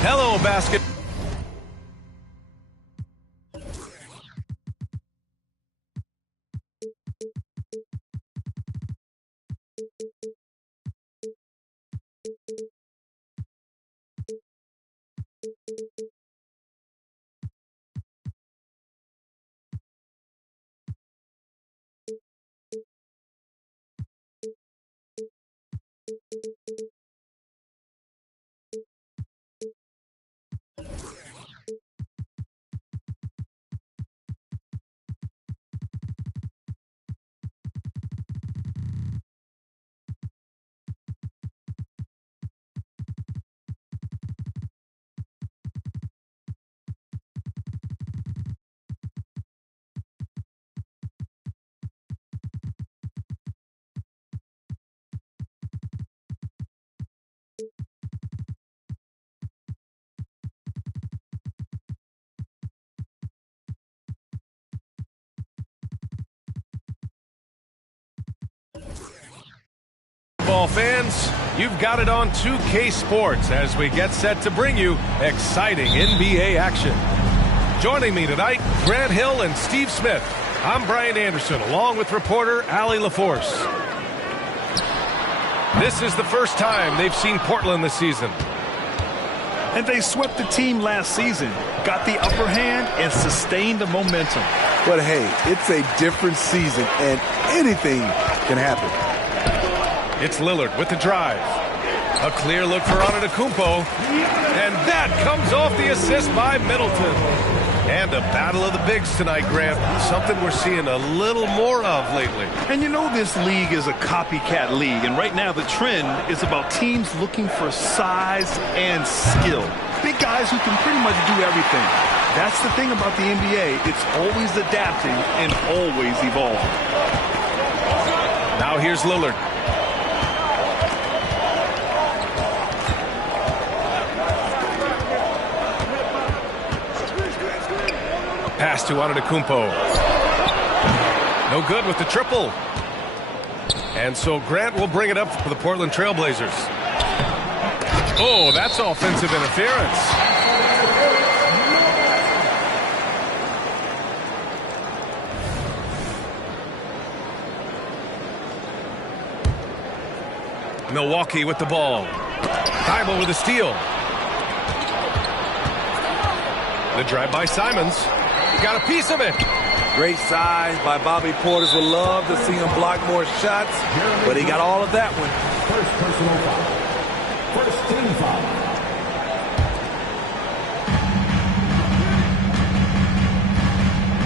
Hello, basket. Ball fans, you've got it on 2K Sports as we get set to bring you exciting NBA action. Joining me tonight, Grant Hill and Steve Smith. I'm Brian Anderson, along with reporter Allie LaForce. This is the first time they've seen Portland this season. And they swept the team last season, got the upper hand, and sustained the momentum. But hey, it's a different season, and anything can happen. It's Lillard with the drive. A clear look for Antetokounmpo. And that comes off the assist by Middleton. And a battle of the bigs tonight, Grant. Something we're seeing a little more of lately. And you know this league is a copycat league. And right now the trend is about teams looking for size and skill. Big guys who can pretty much do everything. That's the thing about the NBA. It's always adapting and always evolving. Now here's Lillard. Pass to Antetokounmpo. No good with the triple. And so Grant will bring it up for the Portland Trailblazers. Oh, that's offensive interference. Milwaukee with the ball. Thybulle with a steal. The drive by Simons. Got a piece of it. Great size by Bobby Portis. Would love to see him block more shots, but he got all of that one. First personal foul. First team foul.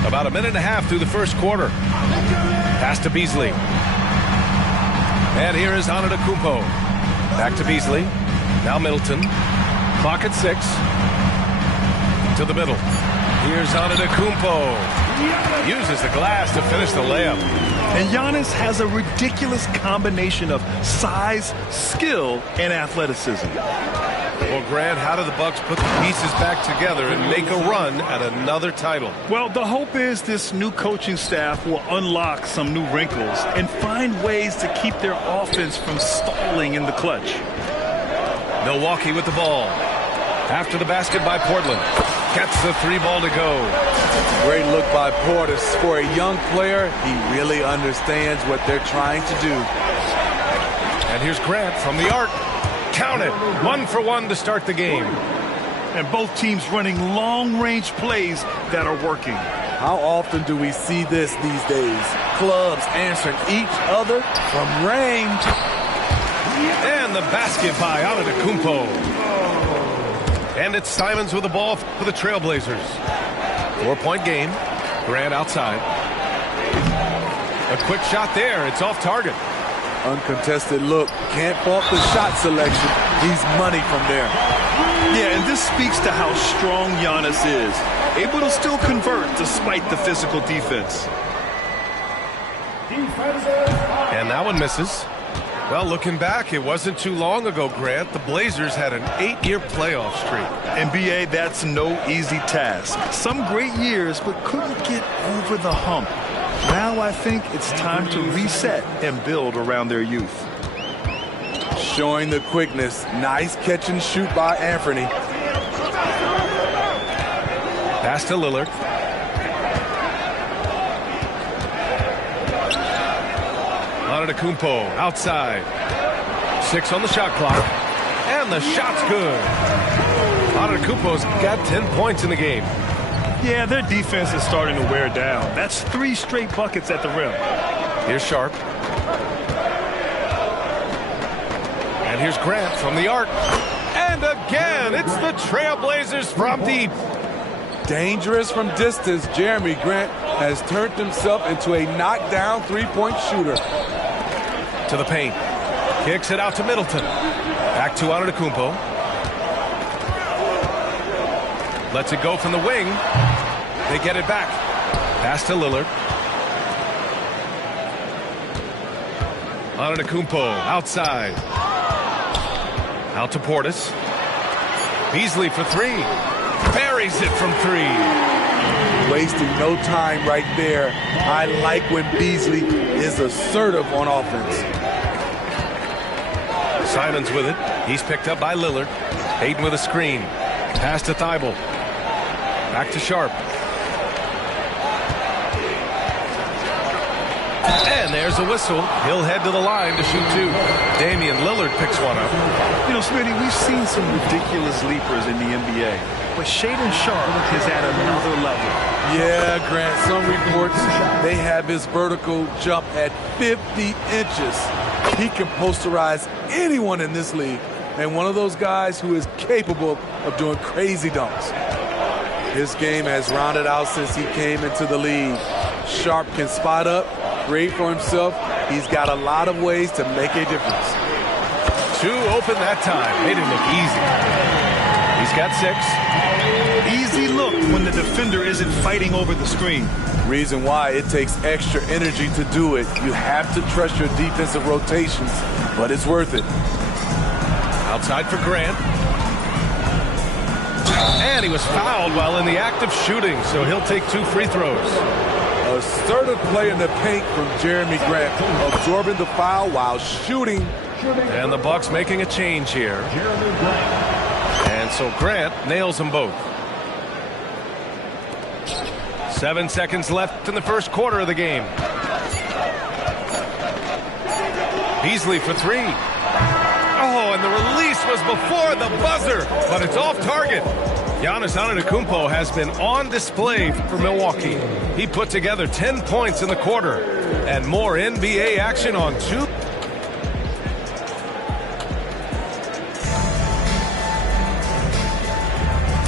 About a minute and a half through the first quarter. Pass to Beasley. And here is Antetokounmpo. Back to Beasley. Now Middleton. Clock at 6. To the middle. Here's Antetokounmpo. Uses the glass to finish the layup. And Giannis has a ridiculous combination of size, skill, and athleticism. Well, Grant, how do the Bucks put the pieces back together and make a run at another title? Well, the hope is this new coaching staff will unlock some new wrinkles and find ways to keep their offense from stalling in the clutch. Milwaukee with the ball. After the basket by Portland. Gets the 3 ball to go. Great look by Portis. For a young player, he really understands what they're trying to do. And here's Grant from the arc. Count it. 1 for 1 to start the game. And both teams running long-range plays that are working. How often do we see this these days? Clubs answering each other from range. And the basket by Antetokounmpo. And it's Simons with the ball for the Trailblazers. 4-point game. Grant outside. A quick shot there. It's off target. Uncontested look. Can't fault the shot selection. He's money from there. Yeah, and this speaks to how strong Giannis is. Able to still convert despite the physical defense. And that one misses. Well, looking back, it wasn't too long ago, Grant. The Blazers had an 8-year playoff streak. NBA, that's no easy task. Some great years, but couldn't get over the hump. Now I think it's time to reset and build around their youth. Showing the quickness. Nice catch and shoot by Anthony. Pass to Lillard. Antetokounmpo outside. 6 on the shot clock. And the shot's good. Antetokounmpo's got 10 points in the game. Yeah, their defense is starting to wear down. That's 3 straight buckets at the rim. Here's Sharp. And here's Grant from the arc. And again, it's the Trailblazers from deep. Dangerous from distance, Jeremy Grant has turned himself into a knockdown three-point shooter. To the paint. Kicks it out to Middleton. Back to Antetokounmpo. Lets it go from the wing. They get it back. Pass to Lillard. Antetokounmpo outside. Out to Portis. Beasley for 3. Buries it from 3. Wasting no time right there. I like when Beasley is assertive on offense. Simons with it. He's picked up by Lillard. Hayden with a screen. Pass to Thibault. Back to Sharp. And there's a whistle. He'll head to the line to shoot 2. Damian Lillard picks one up. You know, Smitty, we've seen some ridiculous leapers in the NBA, but Shaedon Sharp is at another level. Yeah, Grant, some reports they have his vertical jump at 50 inches. He can posterize anyone in this league, and one of those guys who is capable of doing crazy dunks. His game has rounded out since he came into the league. Sharp can spot up, create for himself. He's got a lot of ways to make a difference. 2 open that time. Made it look easy. He's got 6. Easy look when the defender isn't fighting over the screen. Reason why it takes extra energy to do it. You have to trust your defensive rotations, but it's worth it. Outside for Grant. And he was fouled while in the act of shooting, so he'll take 2 free throws. Assertive play in the paint from Jeremy Grant, absorbing the foul while shooting. And the Bucks making a change here. And so Grant nails them both. 7 seconds left in the first quarter of the game. Beasley for 3. Oh, and the release was before the buzzer, but it's off target. Giannis Antetokounmpo has been on display for Milwaukee. He put together 10 points in the quarter, and more NBA action on 2.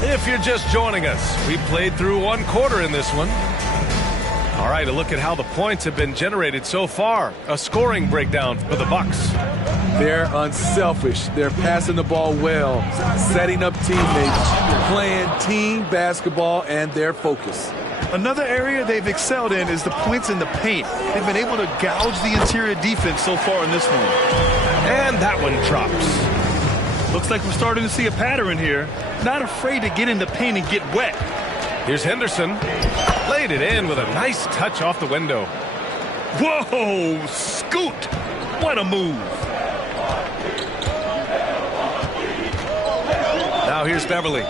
If you're just joining us, we played through 1 quarter in this one. All right, a look at how the points have been generated so far. A scoring breakdown for the Bucks. They're unselfish. They're passing the ball well, setting up teammates, playing team basketball, and their focus. Another area they've excelled in is the points in the paint. They've been able to gouge the interior defense so far in this one. And that one drops. Looks like we're starting to see a pattern here. Not afraid to get in the paint and get wet. Here's Henderson. Laid it in with a nice touch off the window. Whoa, scoot. What a move. Now here's Beverly.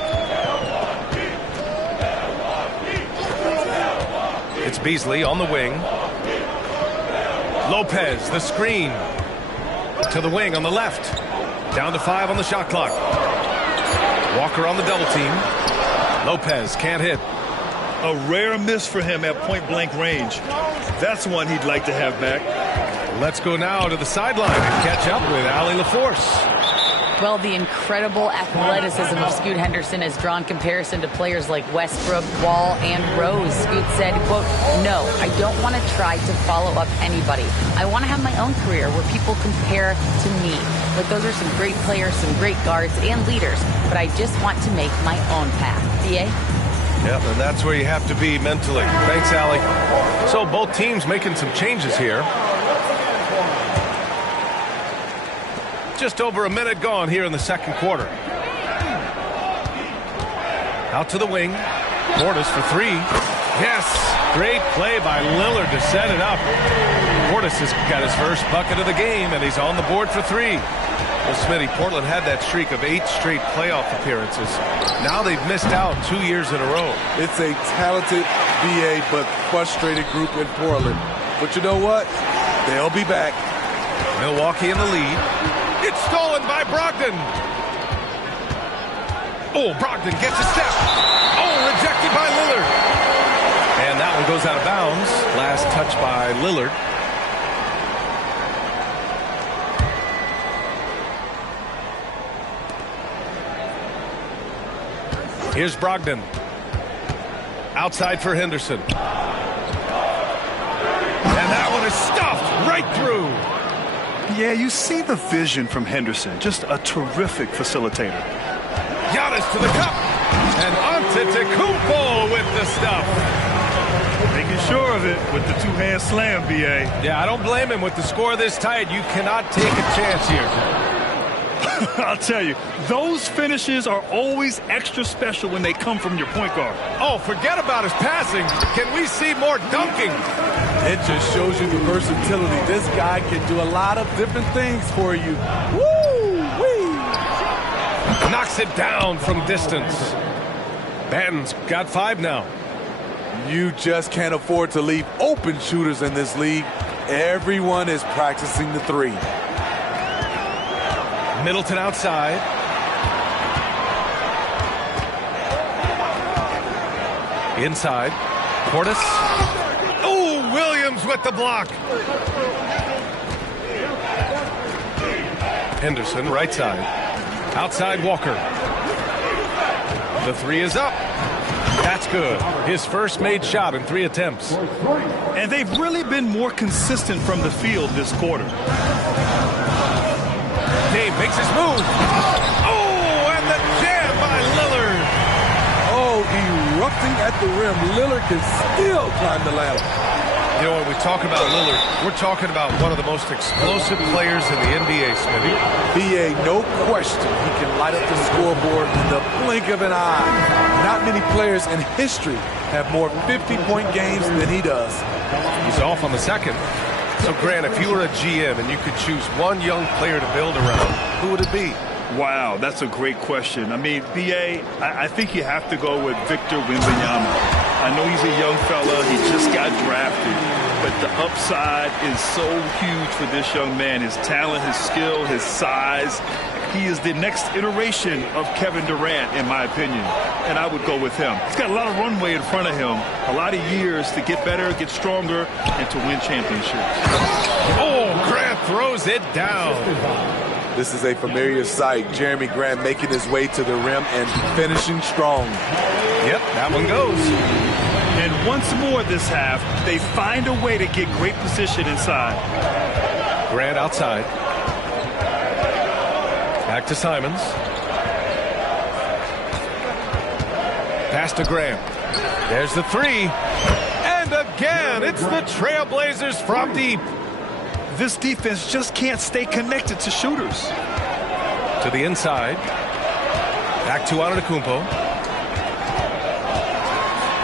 It's Beasley on the wing. Lopez, the screen. To the wing on the left. Down to 5 on the shot clock. Walker on the double team. Lopez can't hit. A rare miss for him at point-blank range. That's one he'd like to have back. Let's go now to the sideline and catch up with Allie LaForce. Well, the incredible athleticism of Scoot Henderson has drawn comparison to players like Westbrook, Wall, and Rose. Scoot said, quote, "No, I don't want to try to follow up anybody. I want to have my own career where people compare to me. But those are some great players, some great guards, and leaders. But I just want to make my own path." DA? Yep, and that's where you have to be mentally. Thanks, Allie. So both teams making some changes here. Just over a minute gone here in the second quarter. Out to the wing. Portis for 3. Yes, great play by Lillard to set it up. Portis has got his first bucket of the game, and he's on the board for 3. Well, Smitty, Portland had that streak of 8 straight playoff appearances. Now they've missed out 2 years in a row. It's a talented BA but frustrated group in Portland. But you know what? They'll be back. Milwaukee in the lead. It's stolen by Brogdon. Oh, Brogdon gets a step. Oh, rejected by Lillard. And that one goes out of bounds. Last touch by Lillard. Here's Brogdon. Outside for Henderson. And that one is stuffed right through. Yeah, you see the vision from Henderson. Just a terrific facilitator. Giannis to the cup. And Antetokounmpo with the stuff. Making sure of it with the two-hand slam, BA. Yeah, I don't blame him. With the score this tight, you cannot take a chance here. I'll tell you, those finishes are always extra special when they come from your point guard. Oh, forget about his passing. Can we see more dunking? It just shows you the versatility. This guy can do a lot of different things for you. Woo-wee! Knocks it down from distance. Banton's got 5 now. You just can't afford to leave open shooters in this league. Everyone is practicing the 3. Middleton outside. Inside. Portis. Oh, Williams with the block. Henderson, right side. Outside Walker. The 3 is up. That's good. His first made shot in 3 attempts. And they've really been more consistent from the field this quarter. Dave makes his move. Oh, and the jam by Lillard. Oh, erupting at the rim. Lillard can still climb the ladder. You know, when we talk about Lillard, we're talking about one of the most explosive players in the NBA, Smithy. BA, no question, he can light up the scoreboard in the blink of an eye. Not many players in history have more 50-point games than he does. He's off on the second. So, Grant, if you were a GM and you could choose one young player to build around, who would it be? Wow, that's a great question. I mean, BA, I think you have to go with Victor Wembanyama. I know he's a young fella. He just got drafted. But the upside is so huge for this young man. His talent, his skill, his size. He is the next iteration of Kevin Durant, in my opinion. And I would go with him. He's got a lot of runway in front of him. A lot of years to get better, get stronger, and to win championships. Oh, Grant throws it down. This is a familiar sight. Jeremy Grant making his way to the rim and finishing strong. Yep, that one goes. And once more this half, they find a way to get great position inside. Grant outside. Back to Simons. Pass to Graham. There's the 3. And again, it's the Trailblazers from deep. This defense just can't stay connected to shooters. To the inside. Back to Antetokounmpo.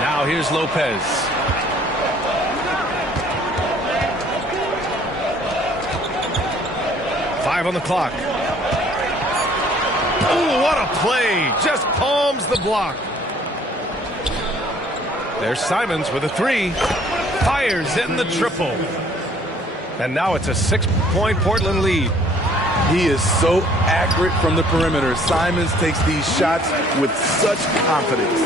Now here's Lopez. Five on the clock. Oh, what a play. Just palms the block. There's Simons with a 3. Fires in the triple. And now it's a 6-point Portland lead. He is so accurate from the perimeter. Simons takes these shots with such confidence.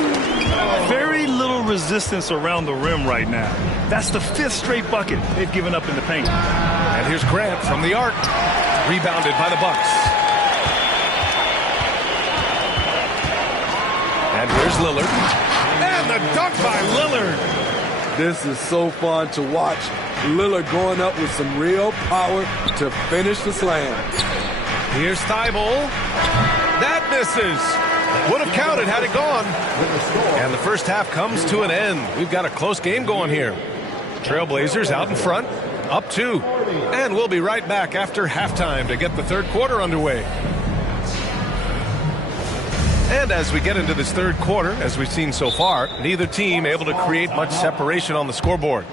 Very little resistance around the rim right now. That's the 5th straight bucket they've given up in the paint. And here's Grant from the arc. Rebounded by the Bucks. And here's Lillard. And the dunk by Lillard. This is so fun to watch. Lillard going up with some real power to finish the slam. Here's Thibault. That misses. Would have counted had it gone. And the first half comes to an end. We've got a close game going here. Trailblazers out in front, up 2. And we'll be right back after halftime to get the third quarter underway. And as we get into this third quarter, as we've seen so far, neither team able to create much separation on the scoreboard.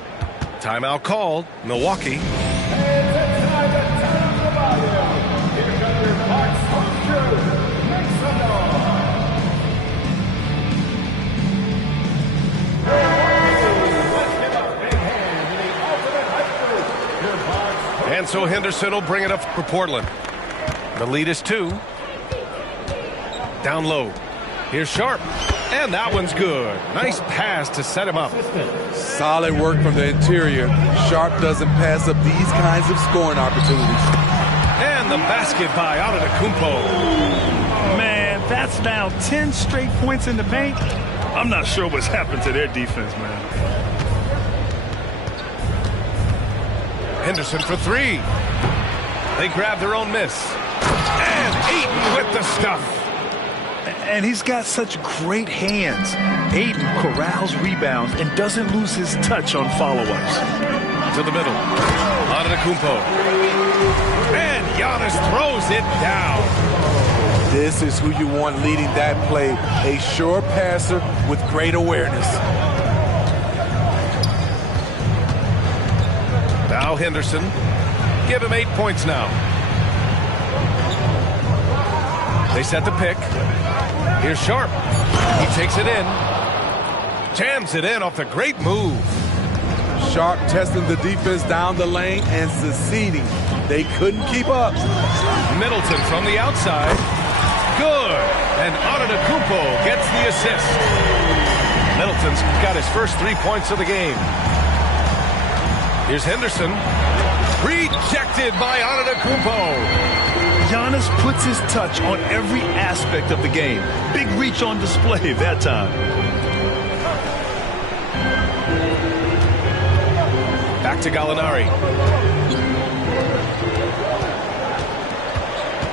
Timeout called, Milwaukee. Here comes your so Henderson will bring it up for Portland. The lead is 2. Down low. Here's Sharp. And that one's good. Nice pass to set him up. Solid work from the interior. Sharp doesn't pass up these kinds of scoring opportunities. And the basket by Antetokounmpo. Man, that's now 10 straight points in the paint. I'm not sure what's happened to their defense, man. Henderson for 3. They grab their own miss. And Ayton with the stuff. And he's got such great hands. Ayton corrals rebounds and doesn't lose his touch on follow-ups. To the middle. Antetokounmpo. And Giannis throws it down. This is who you want leading that play. A sure passer with great awareness. Now Henderson. Give him 8 points now. They set the pick. Here's Sharp. He takes it in. Jams it in off the great move. Sharp testing the defense down the lane and succeeding. They couldn't keep up. Middleton from the outside. Good. And Antetokounmpo gets the assist. Middleton's got his first 3 points of the game. Here's Henderson. Rejected by Antetokounmpo. Giannis puts his touch on every aspect of the game. Big reach on display that time. Back to Gallinari.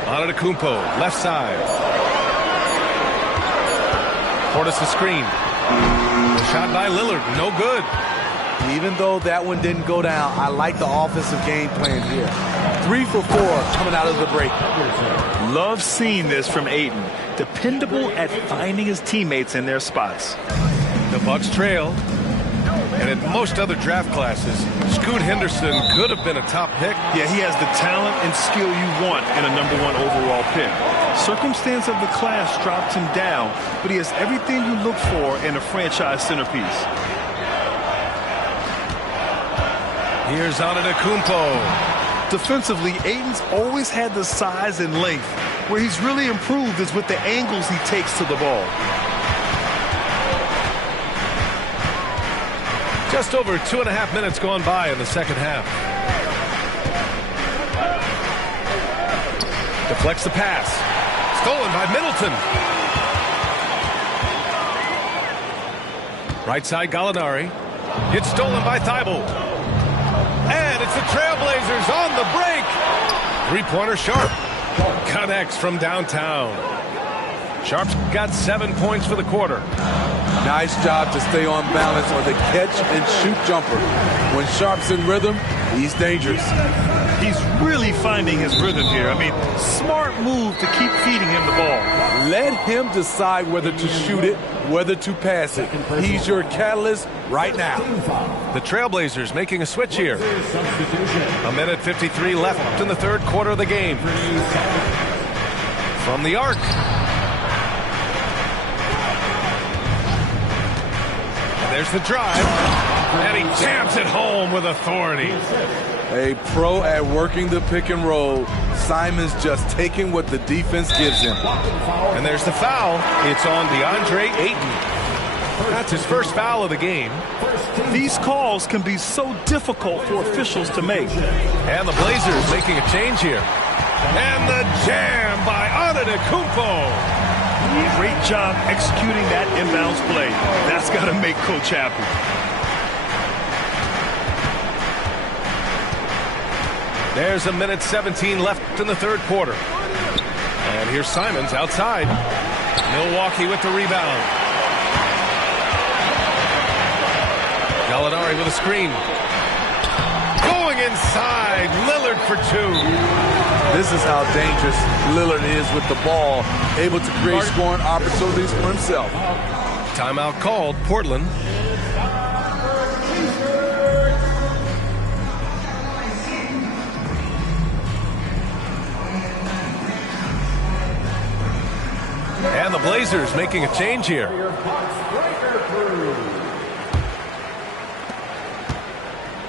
Antetokounmpo, left side. Portis the screen. The shot by Lillard, no good. Even though that one didn't go down, I like the offensive game plan here. 3 for 4 coming out of the break. Love seeing this from Ayton. Dependable at finding his teammates in their spots. The Bucks trail. And in most other draft classes, Scoot Henderson could have been a top pick. Yeah, he has the talent and skill you want in a #1 overall pick. Circumstance of the class dropped him down, but he has everything you look for in a franchise centerpiece. Here's Antetokounmpo. Defensively, Ayton's always had the size and length. Where he's really improved is with the angles he takes to the ball. Just over 2.5 minutes gone by in the second half. Deflects the pass. Stolen by Middleton. Right side Gallinari. It's stolen by Thibault. And it's the Trailblazers on the break. Three-pointer Sharp. Connects from downtown. Sharp's got 7 points for the quarter. Nice job to stay on balance on the catch-and-shoot jumper. When Sharp's in rhythm, he's dangerous. He's really finding his rhythm here. I mean, smart move to keep feeding him the ball. Let him decide whether to shoot it, whether to pass it. He's your catalyst right now. The Trailblazers making a switch here. 1:53 left in the third quarter of the game. From the arc. There's the drive, and he jams it home with authority. A pro at working the pick and roll. Simon's just taking what the defense gives him. And there's the foul. It's on DeAndre Ayton. That's his first foul of the game. These calls can be so difficult for officials to make. And the Blazers making a change here. And the jam by Antetokounmpo. Great job executing that inbounds play. That's got to make Coach happy. There's 1:17 left in the third quarter. And here's Simons outside. Milwaukee with the rebound. Gallinari with a screen. Going inside. Lillard for 2. This is how dangerous Lillard is with the ball, able to create scoring opportunities for himself. Timeout called, Portland. And the Blazers making a change here.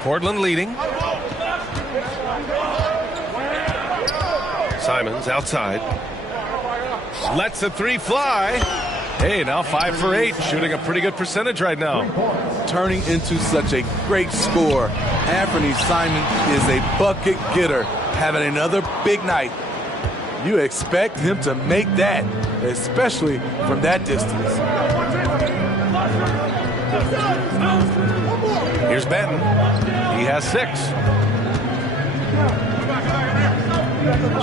Portland leading. Simons outside. Lets the three fly. Hey, now 5 for 8, shooting a pretty good percentage right now. Turning into such a great scorer. Anthony Simons is a bucket getter, having another big night. You expect him to make that, especially from that distance. Here's Benton. He has 6.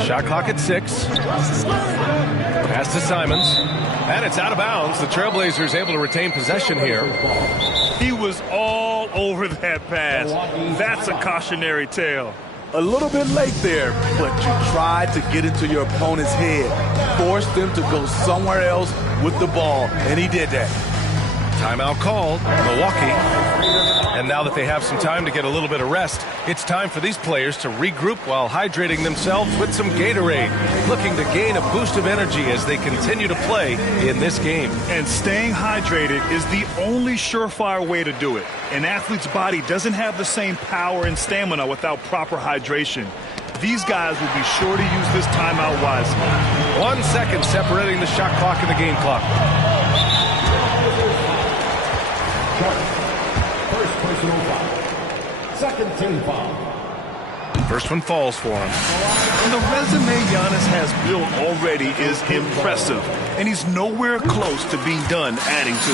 Shot clock at 6. Pass to Simons. And it's out of bounds. The Trailblazers able to retain possession here. He was all over that pass. That's a cautionary tale. A little bit late there, but you tried to get into your opponent's head. Forced them to go somewhere else with the ball, and he did that. Timeout called, Milwaukee. And now that they have some time to get a little bit of rest, it's time for these players to regroup while hydrating themselves with some Gatorade, looking to gain a boost of energy as they continue to play in this game. And staying hydrated is the only surefire way to do it. An athlete's body doesn't have the same power and stamina without proper hydration. These guys will be sure to use this timeout wisely. 1 second separating the shot clock and the game clock. First personal foul. Second team foul. First one falls for him. And the resume Giannis has built already is impressive, and he's nowhere close to being done adding to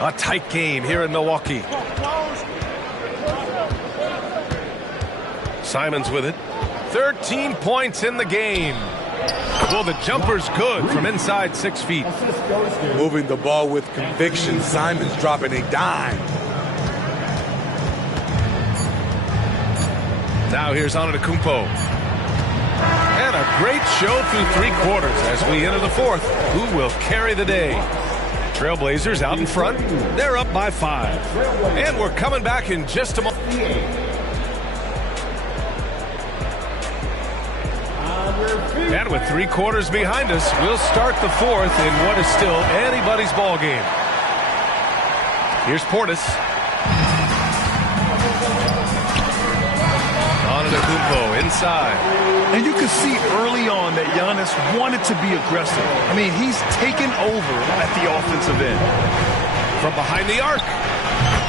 it. A tight game here in Milwaukee. Simons with it. 13 points in the game. Well, the jumper's good from inside 6 feet. Moving the ball with conviction. Simons dropping a dime. Now here's Antetokounmpo. And a great show through 3 quarters as we enter the 4th. Who will carry the day? Trailblazers out in front. They're up by 5. And we're coming back in just a moment. And with 3 quarters behind us, we'll start the 4th in what is still anybody's ball game. Here's Portis. Antetokounmpo inside. And you can see early on that Giannis wanted to be aggressive. I mean, he's taken over at the offensive end. From behind the arc.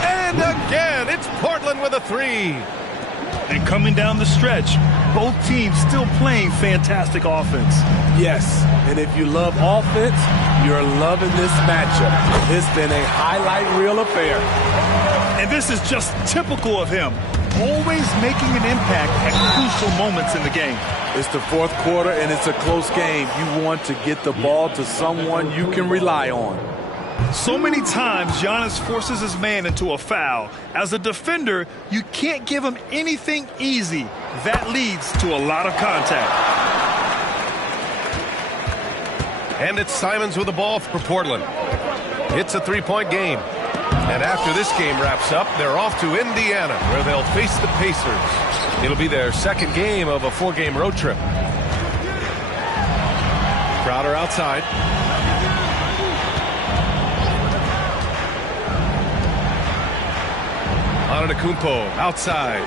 And again, it's Portland with a 3. And coming down the stretch, both teams still playing fantastic offense. Yes, and if you love offense, you're loving this matchup. It's been a highlight reel affair. And this is just typical of him, always making an impact at crucial moments in the game. It's the 4th quarter, and it's a close game. You want to get the ball to someone you can rely on. So many times, Giannis forces his man into a foul. As a defender, you can't give him anything easy. That leads to a lot of contact. And it's Simons with the ball for Portland. It's a 3-point game. And after this game wraps up, they're off to Indiana, where they'll face the Pacers. It'll be their 2nd game of a 4-game road trip. Crowder outside. Antetokounmpo outside.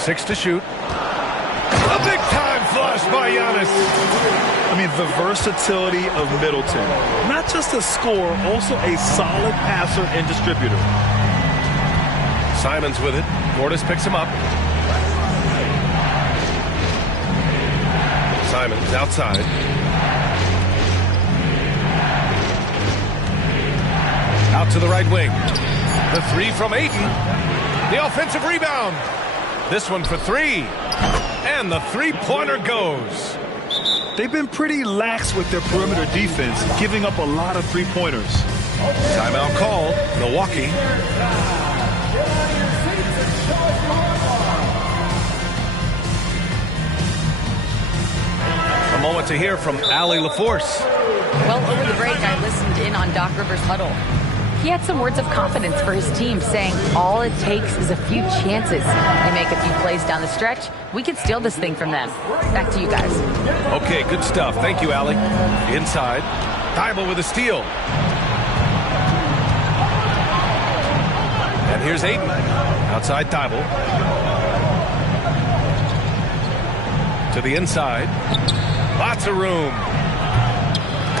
6 to shoot. A big-time flush by Giannis. I mean, the versatility of Middleton. Not just a scorer, also a solid passer and distributor. Simons with it. Portis picks him up. Simons outside. Out to the right wing. The 3 from Ayton. The offensive rebound. This one for 3. And the 3-pointer goes. They've been pretty lax with their perimeter defense, giving up a lot of 3-pointers. Timeout called. Milwaukee. A moment to hear from Allie LaForce. Well, over the break, I listened in on Doc Rivers' huddle. He had some words of confidence for his team, saying all it takes is a few chances. They make a few plays down the stretch. We can steal this thing from them. Back to you guys. Okay, good stuff. Thank you, Allie. Inside. Thibault with a steal. And here's Ayton. Outside Thibault. To the inside. Lots of room.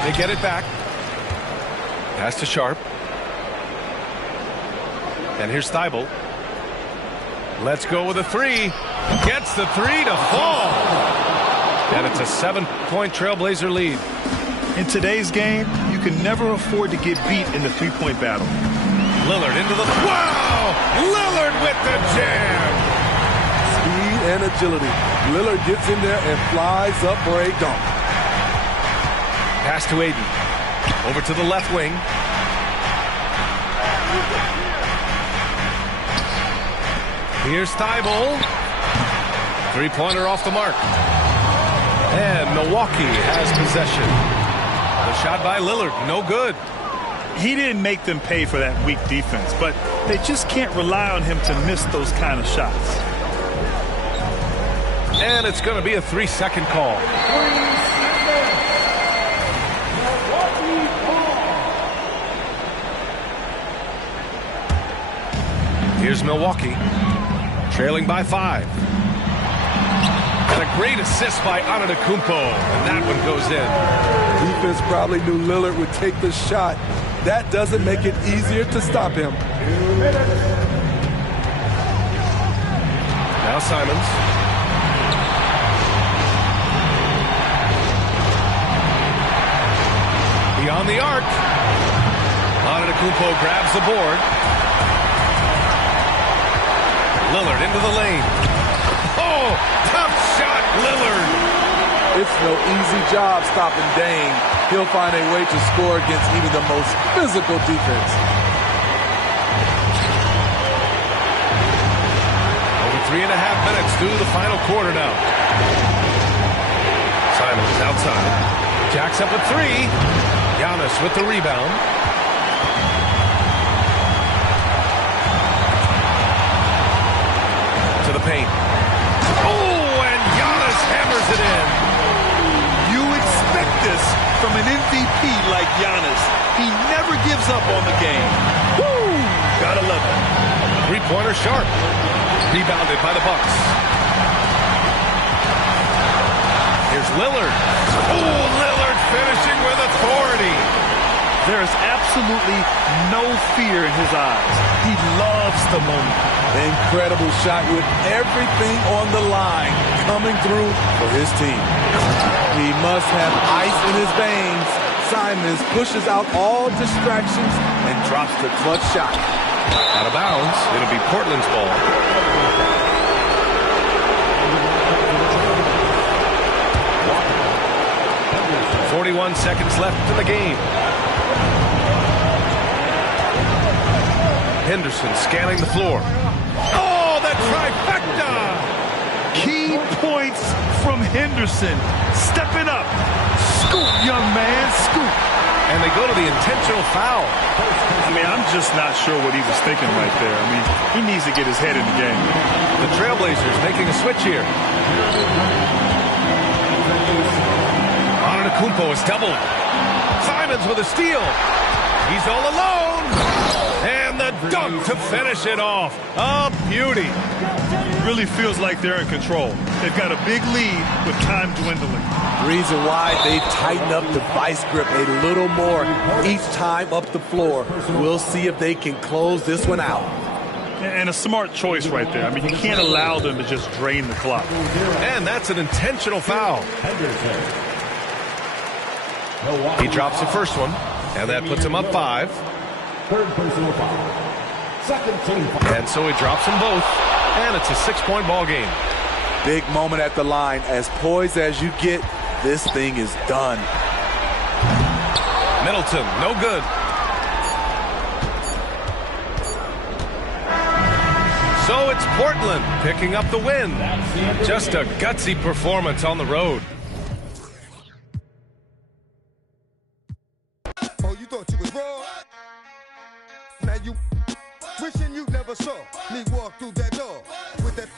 They get it back. Pass to Sharp. And here's Thibault. Let's go with a three. Gets the three to fall. And it's a 7-point Trailblazer lead. In today's game, you can never afford to get beat in the three-point battle. Lillard into the... Wow! Lillard with the jam! Speed and agility. Lillard gets in there and flies up for a dunk. Pass to Aiden. Over to the left wing. Here's Thibault. Three-pointer off the mark. And Milwaukee has possession. The shot by Lillard, no good. He didn't make them pay for that weak defense, but they just can't rely on him to miss those kind of shots. And it's going to be a 3-second call. Here's Milwaukee, trailing by 5. And a great assist by Antetokounmpo, and that one goes in. Defense probably knew Lillard would take the shot. That doesn't make it easier to stop him. Now Simons. Beyond the arc. Antetokounmpo grabs the board. Lillard into the lane. Oh, tough shot, Lillard. It's no easy job stopping Dame. He'll find a way to score against even the most physical defense. Over 3.5 minutes through the final quarter now. Simons outside. Jacks up a three. Giannis with the rebound. To the paint. Oh, and Giannis hammers it in. You expect this from an MVP like Giannis. He never gives up on the game. Woo! Gotta love it. Three-pointer Sharp. Rebounded by the Bucks. Here's Lillard. Oh, Lillard finishing with authority. There is absolutely no fear in his eyes. He loves the moment. Incredible shot with everything on the line coming through for his team. He must have ice in his veins. Simons pushes out all distractions and drops the clutch shot. Out of bounds. It'll be Portland's ball. .41 seconds left in the game. Henderson scanning the floor. Oh, that trifecta! Key points from Henderson. Stepping up. Scoop, young man, scoop. And they go to the intentional foul. I mean, I'm just not sure what he was thinking right there. I mean, he needs to get his head in the game. The Trailblazers making a switch here. Antetokounmpo is doubled. Simons with a steal. He's all alone. And the dunk to finish it off. A beauty. Really feels like they're in control. They've got a big lead with time dwindling. Reason why they tighten up the vice grip a little more each time up the floor. We'll see if they can close this one out. And a smart choice right there. I mean, you can't allow them to just drain the clock. And that's an intentional foul. He drops the first one, and that puts him up 5. Third personal foul. Second team foul. And so he drops them both, and it's a 6-point ball game. Big moment at the line. As poised as you get, this thing is done. Middleton, no good. So it's Portland picking up the win. Just a gutsy performance on the road. Oh, you thought you was raw? Now you wishing you never saw me walk through that door with that